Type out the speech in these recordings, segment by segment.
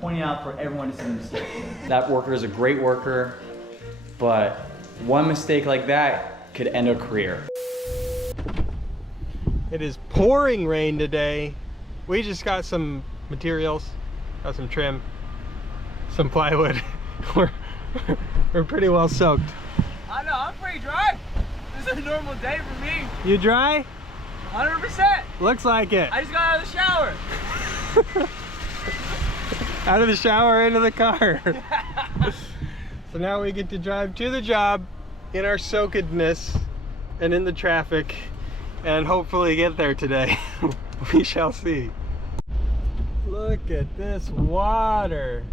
pointing out for everyone to see the mistake. That worker is a great worker, but one mistake like that could end a career. It is pouring rain today. We just got some materials, got some trim, some plywood. We're pretty well soaked. I know, I'm pretty dry. This is a normal day for me. You dry? 100%. Looks like it. I just got out of the shower. Out of the shower, into the car. So now we get to drive to the job in our soakedness and in the traffic and hopefully get there today. We shall see. Look at this water.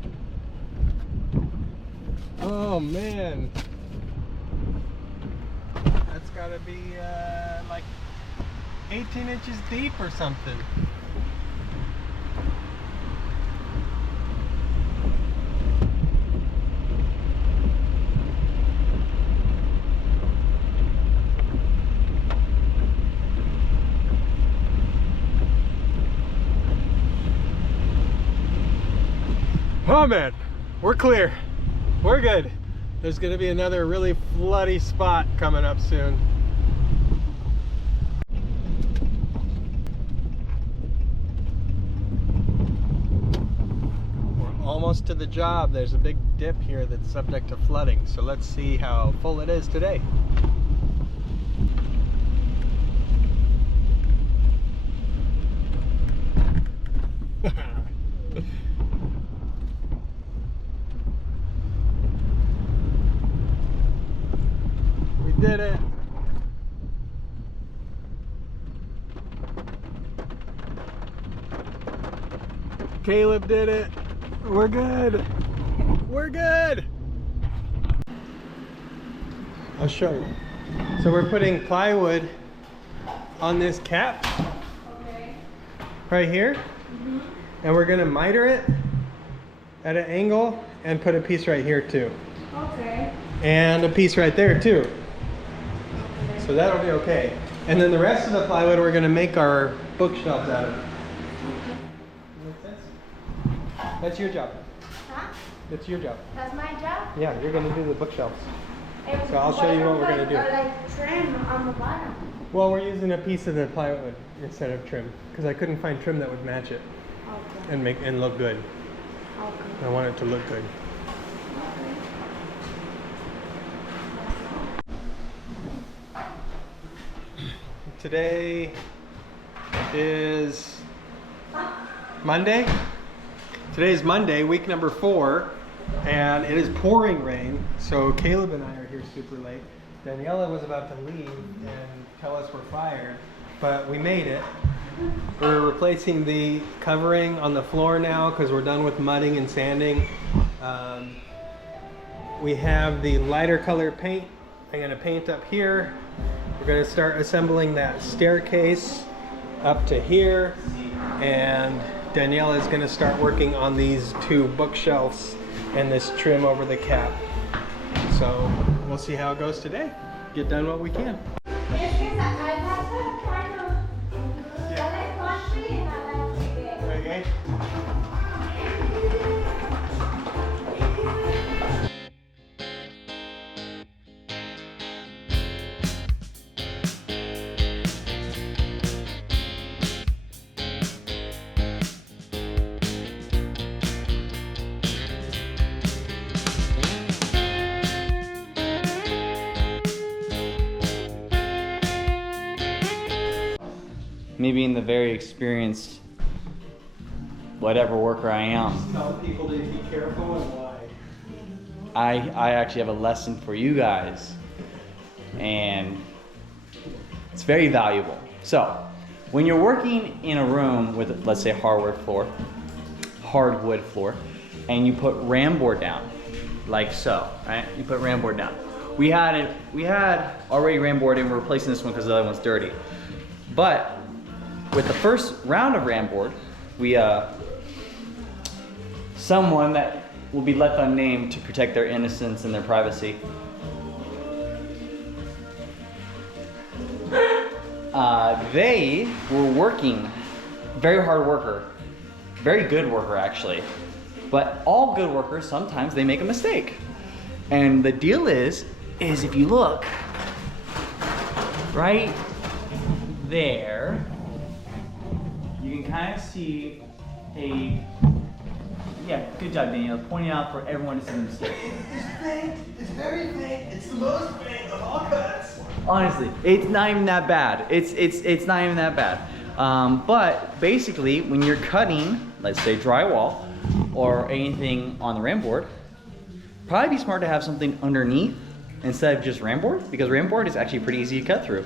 Oh man. That's gotta be like 18 inches deep or something. Oh man, we're clear. We're good. There's gonna be another really floody spot coming up soon. We're almost to the job. There's a big dip here that's subject to flooding. So let's see how full it is today. Did it. Caleb did it. We're good. We're good. I'll show you. So we're putting plywood on this cap. Okay. Right here. Mm-hmm. And we're gonna miter it at an angle and put a piece right here too. Okay. And a piece right there too. So that'll be okay. And then the rest of the plywood we're gonna make our bookshelves out of. Make sense? That's your job. Huh? That's your job. That's my job? Yeah, you're gonna do the bookshelves. And So I'll show you what we're gonna do. Like trim on the bottom. Well, we're using a piece of the plywood instead of trim because I couldn't find trim that would match it Okay. and look good. Okay. I want it to look good. Today is Monday. Today is Monday, week number 4, and it is pouring rain. So Caleb and I are here super late. Daniela was about to leave and tell us we're fired, but we made it. We're replacing the covering on the floor now because we're done with mudding and sanding. We have the lighter color paint. I'm gonna paint up here. We're gonna start assembling that staircase up to here, and Daniela is gonna start working on these 2 bookshelves and this trim over the cap. So we'll see how it goes today. Get done what we can. Okay. Me being the very experienced whatever worker I am, Tell people to be careful and why. I actually have a lesson for you guys, and it's very valuable. So when you're working in a room with, let's say, hardwood floor, and you put ram board down like so, right? You put ram board down. We had already ram board and we're replacing this one because the other one's dirty. But with the first round of ram board, we someone that will be left unnamed to protect their innocence and their privacy. They were working, very hard worker, very good worker actually, But all good workers, sometimes they make a mistake. And the deal is if you look right there, you can kind of see yeah, good job, Daniel, pointing out for everyone to see the mistake. It's faint. It's very faint. It's the most faint of all cuts. Honestly, it's not even that bad. It's not even that bad. But basically, when you're cutting, let's say drywall or anything on the ram board, probably be smart to have something underneath instead of just ram board, because ram board is actually pretty easy to cut through.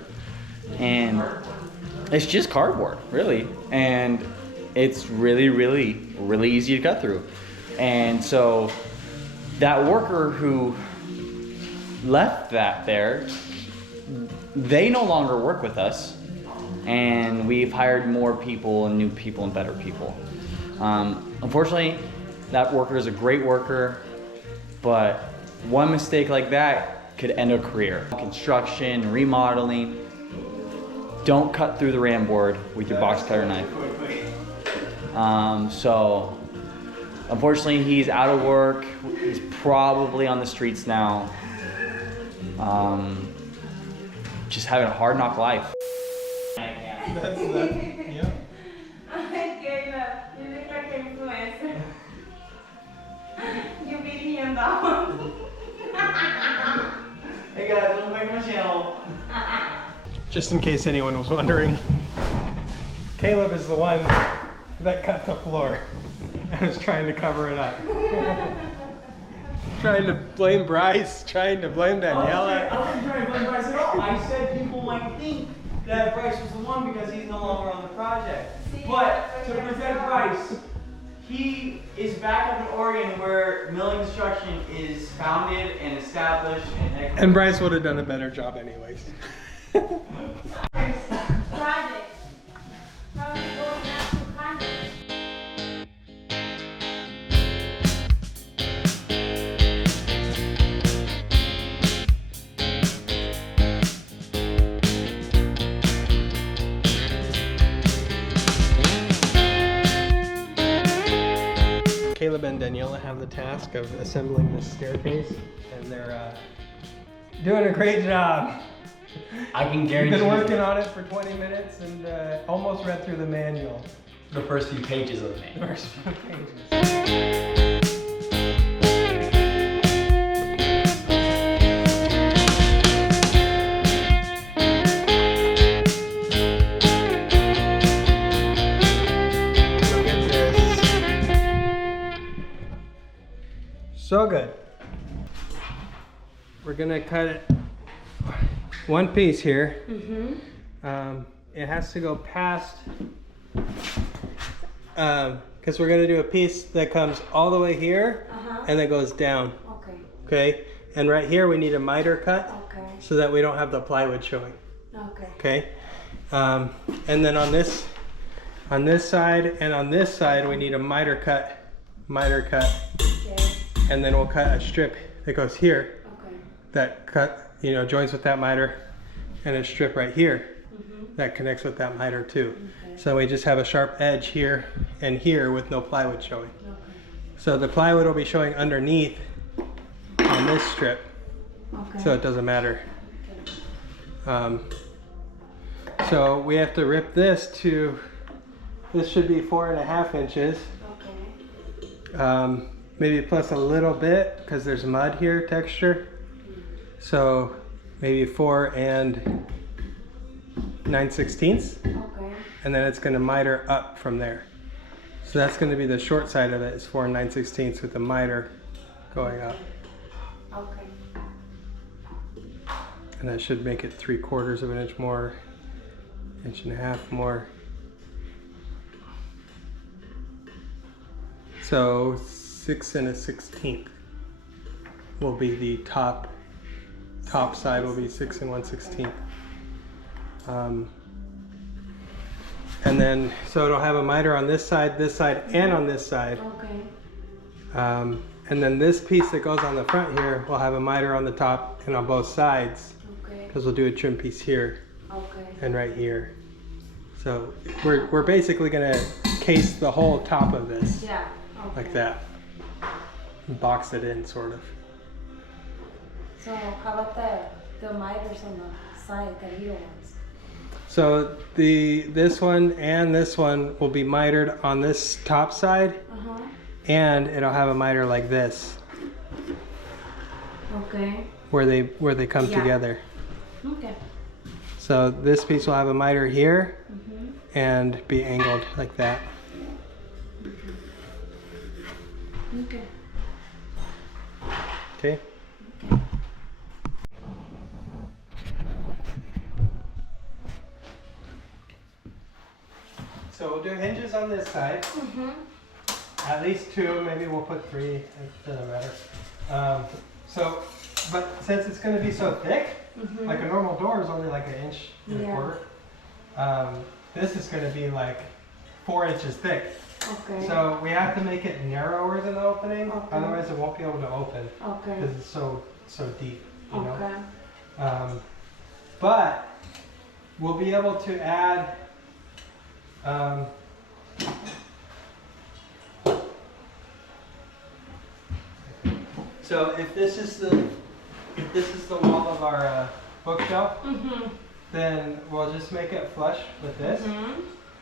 And it's just cardboard, really. And it's really, really, really easy to cut through. And so that worker who left that there, they no longer work with us, and we've hired more people and new people and better people. Unfortunately, that worker is a great worker, but one mistake like that could end a career. Construction, remodeling, don't cut through the ram board with your box cutter knife. So unfortunately, he's out of work. He's probably on the streets now. Just having a hard knock life. That's yeah. Kayla, you look like an influencer. You beat him down. Hey guys, welcome back to my channel. Just in case anyone was wondering, Caleb is the one that cut the floor and is trying to cover it up. Trying to blame Bryce, trying to blame Daniela. I wasn't trying to blame Bryce at all. I said people might think that Bryce was the one because he's no longer on the project. But to protect Bryce, he is back up in Oregon where milling construction is founded and established. And Bryce would have done a better job anyways. Project. Probably going out to Congress. Caleb and Daniela have the task of assembling this staircase, and they're doing a great job. I can We've guarantee been working on it for 20 minutes and almost read through the manual. the first few pages of the The manual. first few pages. Look at this. So good. We're gonna cut it one piece here. It has to go past, because we're gonna do a piece that comes all the way here and then goes down. Okay. Okay, and right here we need a miter cut Okay. so that we don't have the plywood showing. Okay. Okay, and then on this side and on this side we need a miter cut, Okay. and then we'll cut a strip that goes here. Okay. That cut, joins with that miter, and a strip right here that connects with that miter too. Okay. So we just have a sharp edge here and here with no plywood showing. Okay. So the plywood will be showing underneath on this strip, Okay. so it doesn't matter. So we have to rip this to, this should be 4.5 inches. Okay. Maybe plus a little bit because there's mud here, texture. So maybe 4 9/16, Okay. and then it's going to miter up from there. So that's going to be the short side of it, is 4 9/16 with the miter going up, Okay. and that should make it 3/4 of an inch more, 1.5 inches more. So 6 1/16 will be the top side will be 6 1/16. And then, so it'll have a miter on this side, and on this side. Okay. And then this piece that goes on the front here will have a miter on the top and on both sides, Okay. because we'll do a trim piece here Okay. and right here. So we're basically gonna case the whole top of this Yeah. Okay. like that. box it in, sort of. So how about the miters on the side, the little ones? So this one and this one will be mitered on this top side, and it'll have a miter like this, Okay. where they come together. Okay. So this piece will have a miter here and be angled like that. Okay. Okay. So we'll do hinges on this side. At least 2, maybe we'll put 3, it doesn't matter. But since it's going to be so thick, like a normal door is only like 1 inch and a quarter. This is going to be like 4 inches thick. Okay. So we have to make it narrower than the opening, otherwise it won't be able to open. Okay. Because it's so deep, you know. Okay. But we'll be able to add so if this is the wall of our bookshelf, then we'll just make it flush with this,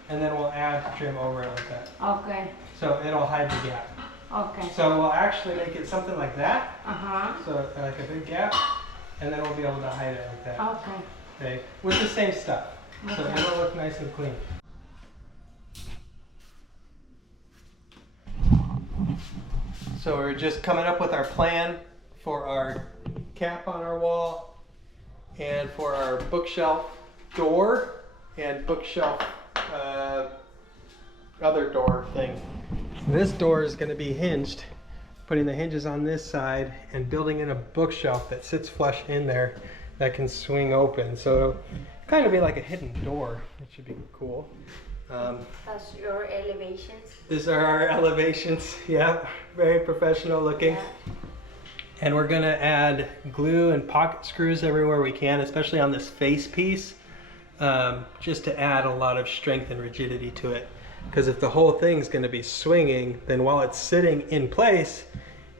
and then we'll add trim over it like that. Okay. So it'll hide the gap. Okay. So we'll actually make it something like that. Uh-huh. So like a big gap, and then we'll be able to hide it like that. Okay. Okay, with the same stuff. So Okay. it'll look nice and clean. So we're just coming up with our plan for our cap on our wall and for our bookshelf door and bookshelf other door thing. This door is going to be hinged, putting the hinges on this side and building in a bookshelf that sits flush in there that can swing open. So it'll kind of be like a hidden door, which should be cool. That's your elevations. These are our elevations, yeah, very professional looking. Yeah. And we're gonna add glue and pocket screws everywhere we can, especially on this face piece, just to add a lot of strength and rigidity to it. Because if the whole thing's gonna be swinging, then while it's sitting in place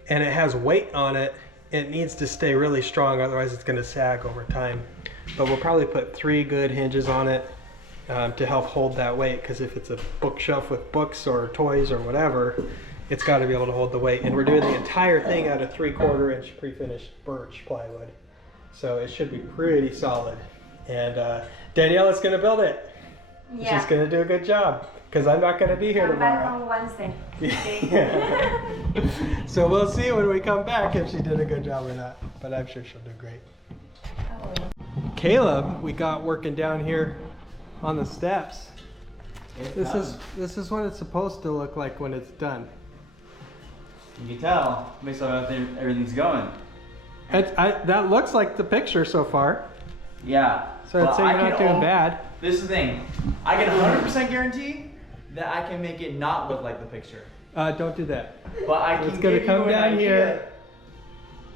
and it has weight on it, it needs to stay really strong, otherwise it's gonna sag over time. But we'll probably put 3 good hinges on it to help hold that weight, because if it's a bookshelf with books or toys or whatever, it's got to be able to hold the weight. And we're doing the entire thing out of 3/4 inch pre-finished birch plywood, so it should be pretty solid. And Danielle is going to build it. Yeah. She's going to do a good job, because I'm not going to be here Come back tomorrow. on Wednesday. Yeah. So we'll see when we come back if she did a good job or not, but I'm sure she'll do great. Oh. Caleb, we got working down here on the steps. This is what it's supposed to look like when it's done. You can tell based on how everything's going. That looks like the picture so far. Yeah. So I'd say you're not doing bad. This is the thing. I can 100% guarantee that I can make it not look like the picture. Don't do that. But I can It's gonna give come you an down idea. here,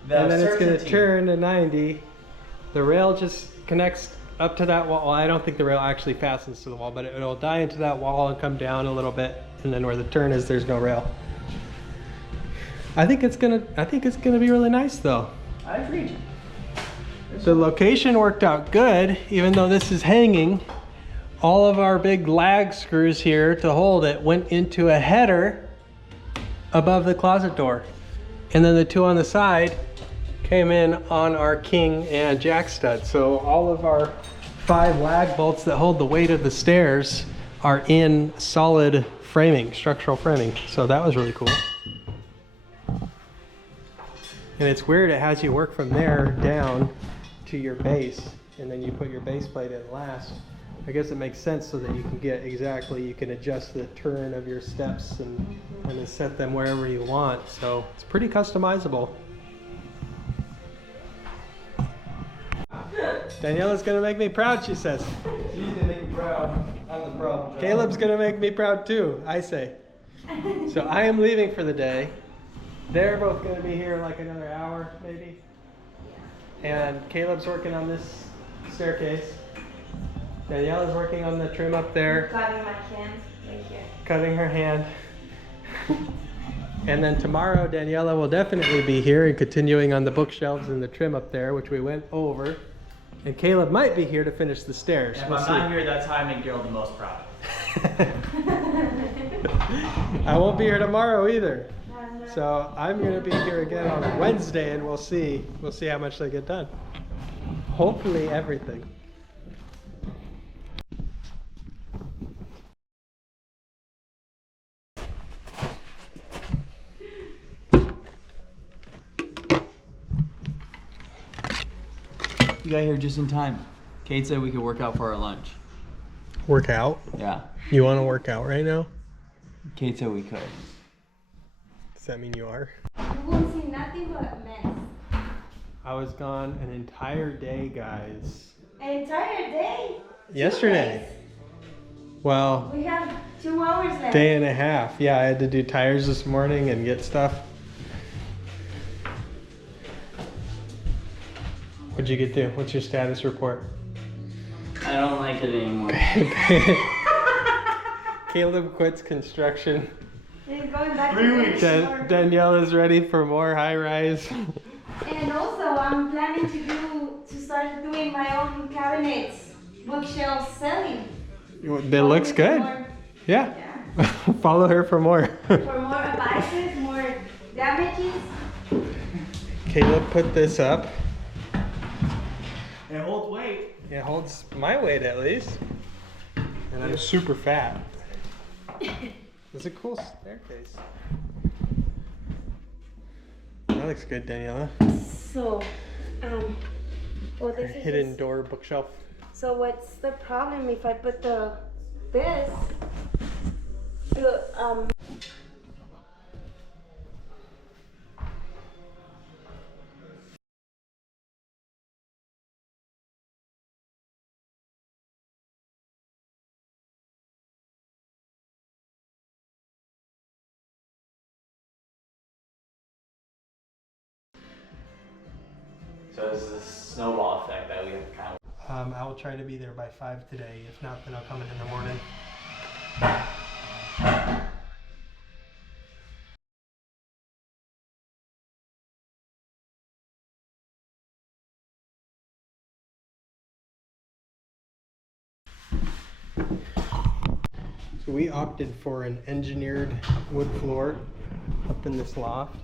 and then it's gonna turn to 90. The rail just connects up to that wall. Well, I don't think the rail actually fastens to the wall, but it'll die into that wall and come down a little bit, and then where the turn is, there's no rail. I think it's gonna be really nice though. I agree. The location worked out good, even though this is hanging. All of our big lag screws here to hold it went into a header above the closet door. And then the 2 on the side came in on our king and jack stud. So all of our 5 lag bolts that hold the weight of the stairs are in solid framing, structural framing. So that was really cool. And it's weird, it has you work from there down to your base, and then you put your base plate in last. I guess it makes sense so that you can get you can adjust the turn of your steps and then set them wherever you want. So it's pretty customizable. Daniela's gonna make me proud, she says. She's gonna make you proud. I'm the problem. Caleb's gonna make me proud too, I say. So I am leaving for the day. They're both gonna be here like another hour, maybe. And Caleb's working on this staircase. Daniela's working on the trim up there. Cutting my hand right here. Cutting her hand. And then tomorrow, Daniela will definitely be here and continuing on the bookshelves and the trim up there, which we went over. And Caleb might be here to finish the stairs. If We'll I'm see. not here, that's how I make Gerald the most proud. I won't be here tomorrow either. So I'm gonna be here again on Wednesday, and we'll see how much they get done. Hopefully everything. You got here just in time. Kate said we could work out for our lunch. Work out? Yeah. You want to work out right now? Kate said we could. Does that mean you are? You won't see nothing but a mess. I was gone an entire day, guys. An entire day. Yesterday. Well, We have 2 hours left. day and a half. Yeah, I had to do tires this morning and get stuff. What'd you get to? What's your status report? I don't like it anymore. Caleb quits construction. He's going back 3 to weeks. Danielle is ready for more high rise. And also, I'm planning to start doing my own cabinets, bookshelves, selling. That looks For good. more- Yeah. Yeah. Follow her for more. For more advices, more damages. Caleb put this up. It holds weight. It holds my weight at least. And I'm super fat. It's a cool staircase. That looks good, Daniela. So, well, Her this is hidden just- door bookshelf. So what's the problem if I put this? So it's this snowball effect that we have to kind of. I will try to be there by 5 today. If not, then I'll come in the morning. So we opted for an engineered wood floor up in this loft.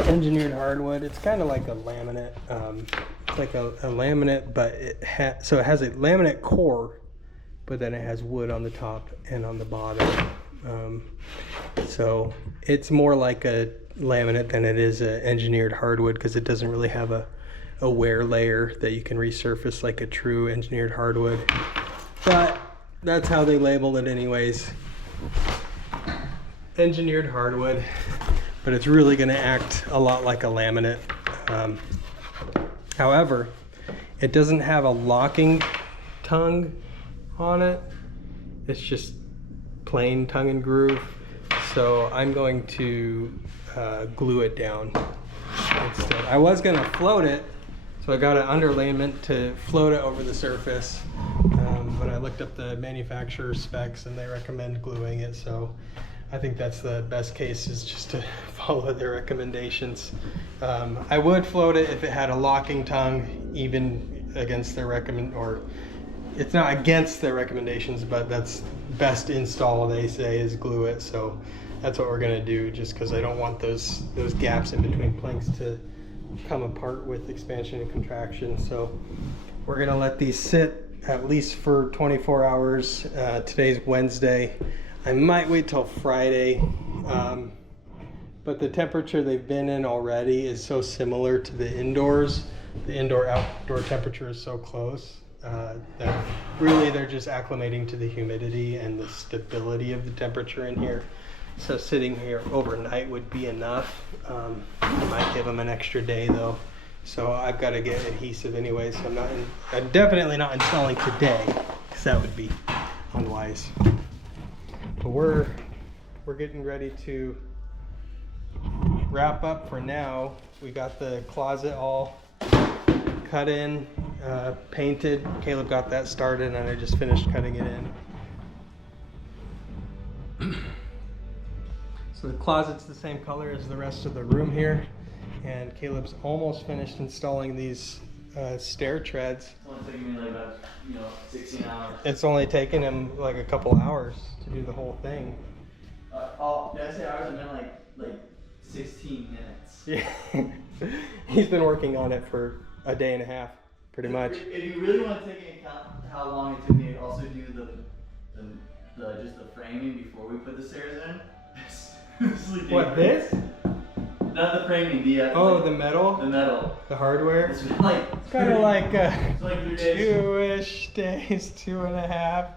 Engineered hardwood. It's kind of like a laminate. It's like a laminate, but it has a laminate core, but then it has wood on the top and on the bottom. So it's more like a laminate than it is an engineered hardwood because it doesn't really have a wear layer that you can resurface like a true engineered hardwood. But that's how they label it anyways. Engineered hardwood, but it's really going to act a lot like a laminate. However, it doesn't have a locking tongue on it. It's just plain tongue and groove. So I'm going to glue it down instead. I was going to float it, so I got an underlayment to float it over the surface. But I looked up the manufacturer specs and they recommend gluing it. So I think that's the best case, is just to follow their recommendations. I would float it if it had a locking tongue, even against their it's not against their recommendations, but that's best install they say is glue it. So that's what we're gonna do, just because I don't want those gaps in between planks to come apart with expansion and contraction. So we're gonna let these sit at least for 24 hours. Today's Wednesday. I might wait till Friday, but the temperature they've been in already is so similar to the indoors. The indoor-outdoor temperature is so close that really they're just acclimating to the humidity and the stability of the temperature in here. So sitting here overnight would be enough. I might give them an extra day though. So I've got to get adhesive anyway, so I'm definitely not installing today, because that would be unwise. But we're getting ready to wrap up for now. We got the closet all cut in, painted. Caleb got that started and I just finished cutting it in. So the closet's the same color as the rest of the room here. And Caleb's almost finished installing these stair treads. It's only taking me like about, 16 hours. It's only taken him like a couple hours to do the whole thing. Did I say hours? I meant like 16 minutes. Yeah. He's been working on it for a day and a half, pretty much. If you really want to take into account how long it took me to also do just the framing before we put the stairs in. What, this? Not the framing, The metal? The metal. The hardware? It's been like It's kind of like it's like 3 days. 2-ish days, 2.5.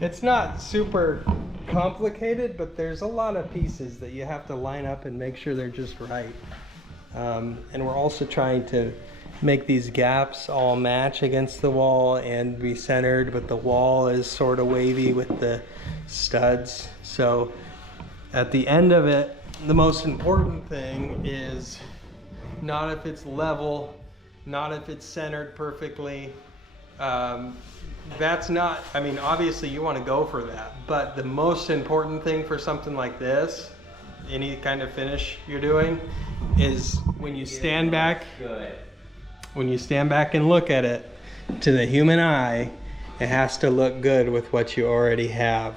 It's not super complicated, but there's a lot of pieces that you have to line up and make sure they're just right. And we're also trying to make these gaps all match against the wall and be centered, but the wall is sort of wavy with the studs. So at the end of it, the most important thing is not if it's level, not if it's centered perfectly. That's not, I mean, obviously you want to go for that, but the most important thing for something like this, any kind of finish you're doing, is when you stand back, when you stand back and look at it, to the human eye, it has to look good with what you already have.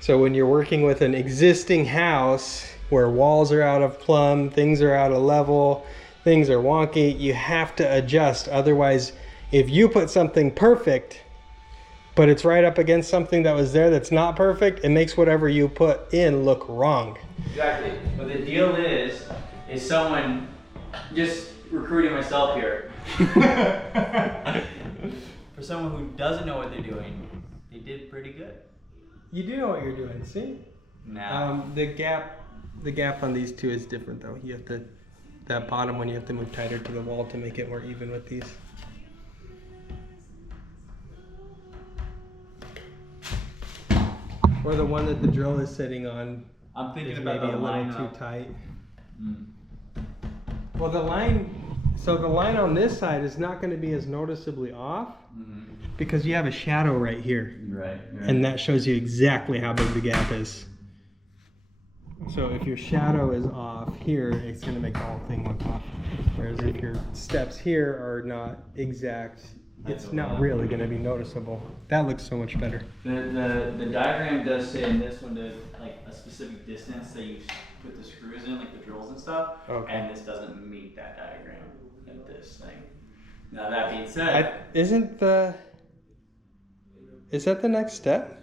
So when you're working with an existing house where walls are out of plumb, things are out of level, things are wonky, you have to adjust. Otherwise, if you put something perfect, but it's right up against something that was there that's not perfect, it makes whatever you put in look wrong. Exactly. But the deal is someone just recruiting myself here. For someone who doesn't know what they're doing, they did pretty good. You do know what you're doing, see? Now. The gap on these two is different though. You have to, that bottom one you have to move tighter to the wall to make it more even with these. Or the one that the drill is sitting on I'm thinking is about maybe the a little line too up. tight. Mm. Well, the line on this side is not going to be as noticeably off because you have a shadow right here. Right. And that shows you exactly how big the gap is. So if your shadow is off here, it's going to make the whole thing look off. Whereas if your steps here are not exact, it's not really going to be noticeable. That looks so much better. The diagram does say in this one to like a specific distance that you put the screws in, like the drills and stuff. Okay. And this doesn't meet that diagram in this thing. Now that being said, Is that the next step?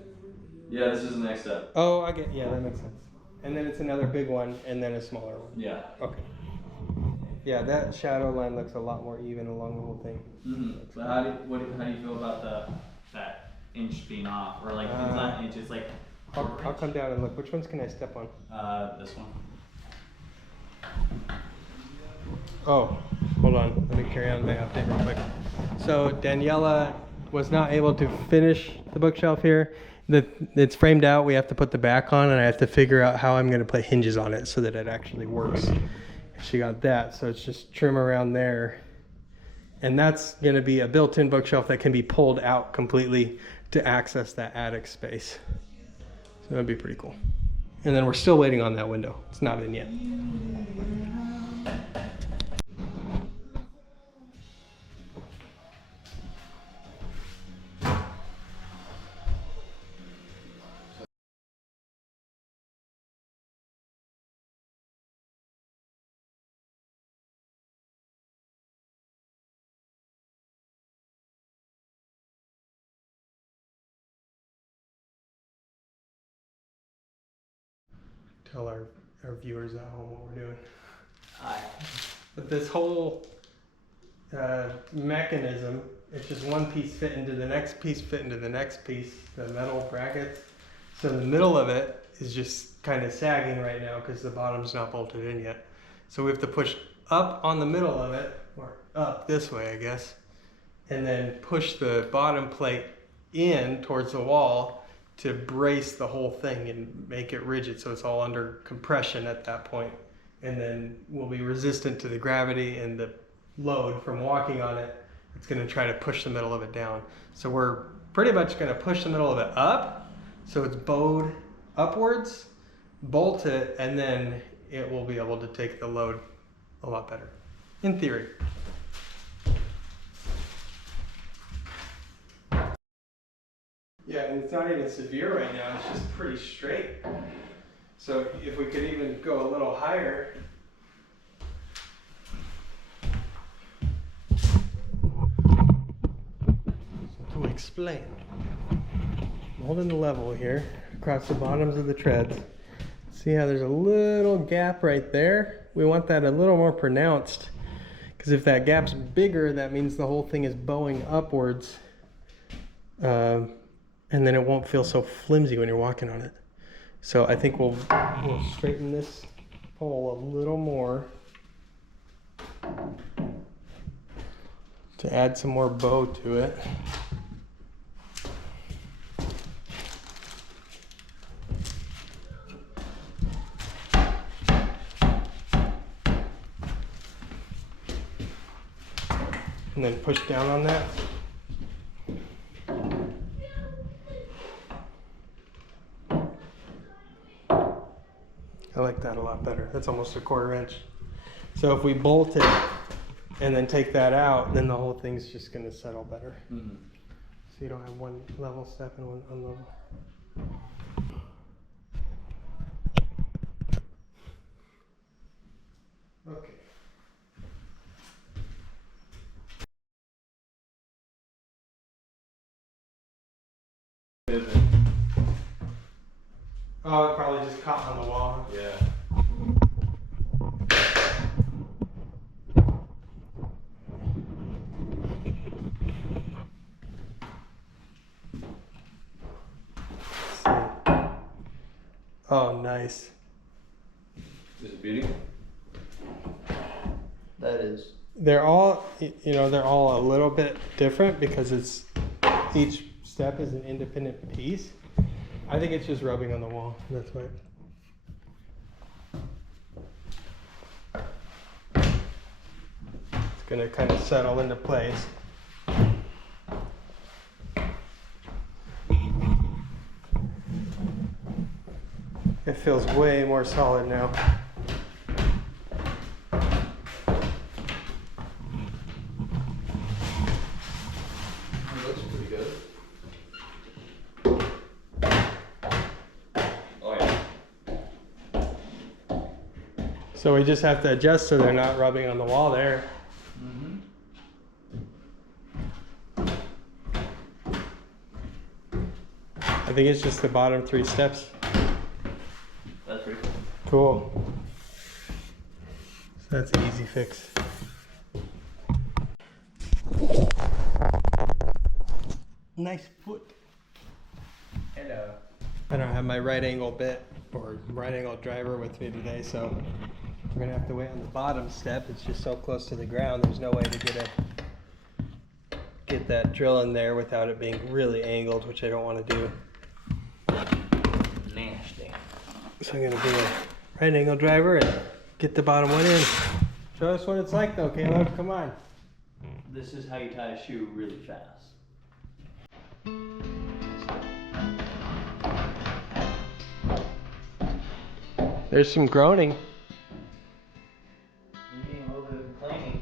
yeah, this is the next step. Oh, I get. Yeah, that makes sense. And then it's another big one, and then a smaller one. Yeah. Okay. Yeah, that shadow line looks a lot more even along the whole thing. But how do you feel about that inch being off, or like it's not inch, it's like I'll come down and look. Which ones can I step on? this one. Oh, hold on. Let me carry on the update real quick. So Daniela was not able to finish the bookshelf here. It's framed out. We have to put the back on, and I have to figure out how I'm going to put hinges on it so that it actually works. She got that, so it's just trim around there. And that's going to be a built-in bookshelf that can be pulled out completely to access that attic space. So that'd be pretty cool. And then we're still waiting on that window. It's not in yet. Tell our viewers at home what we're doing. Hi. But this whole mechanism, it's just one piece fit into the next piece, fit into the next piece, the metal brackets. So the middle of it is just kind of sagging right now because the bottom's not bolted in yet. So we have to push up on the middle of it, or up this way, I guess, and then push the bottom plate in towards the wall to brace the whole thing and make it rigid so it's all under compression at that point. And then we'll be resistant to the gravity and the load from walking on it. It's going to try to push the middle of it down. So we're pretty much going to push the middle of it up so it's bowed upwards, bolt it, and then it will be able to take the load a lot better, in theory. Yeah, and it's not even severe right now, it's just pretty straight. So if we could even go a little higher. To explain, I'm holding the level here across the bottoms of the treads. See how there's a little gap right there? We want that a little more pronounced, because if that gap's bigger, that means the whole thing is bowing upwards. And then it won't feel so flimsy when you're walking on it. So I think we'll straighten this pole a little more to add some more bow to it. And then push down on that. I like that a lot better. That's almost a 1/4 inch. So if we bolt it and then take that out, then the whole thing's just going to settle better. Mm-hmm. So you don't have one level step and one unlevel. Okay. Is it? Oh, it probably just caught on the wall. Yeah. Oh, nice. Is it beauty? That is. They're all, they're all a little bit different because it's each step is an independent piece. I think it's just rubbing on the wall. That's why. It's going to kind of settle into place. It feels way more solid now. It looks pretty good. Oh yeah. So we just have to adjust so they're not rubbing on the wall there. Mm-hmm. I think it's just the bottom 3 steps. That's pretty cool. Cool. So that's an easy fix. Nice foot. Hello. I don't have my right angle bit or right angle driver with me today, so we're gonna have to wait on the bottom step. It's just so close to the ground. There's no way to get that drill in there without it being really angled, which I don't want to do. Nasty. So I'm gonna do a right angle driver and get the bottom one in. Show us what it's like though, Caleb. Come on. This is how you tie a shoe really fast. There's some groaning. You're getting a little bit of complaining.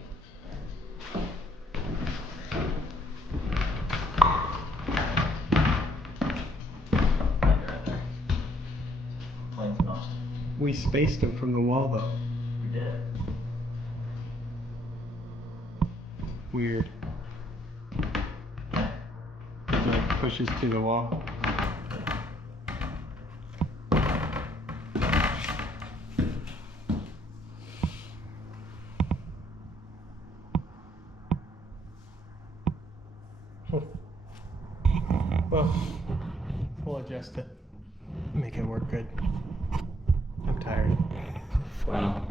Right there. Complains most. We spaced them from the wall though. We did. Weird. It like pushes to the wall. Well, we'll adjust it. Make it work good. I'm tired. Wow.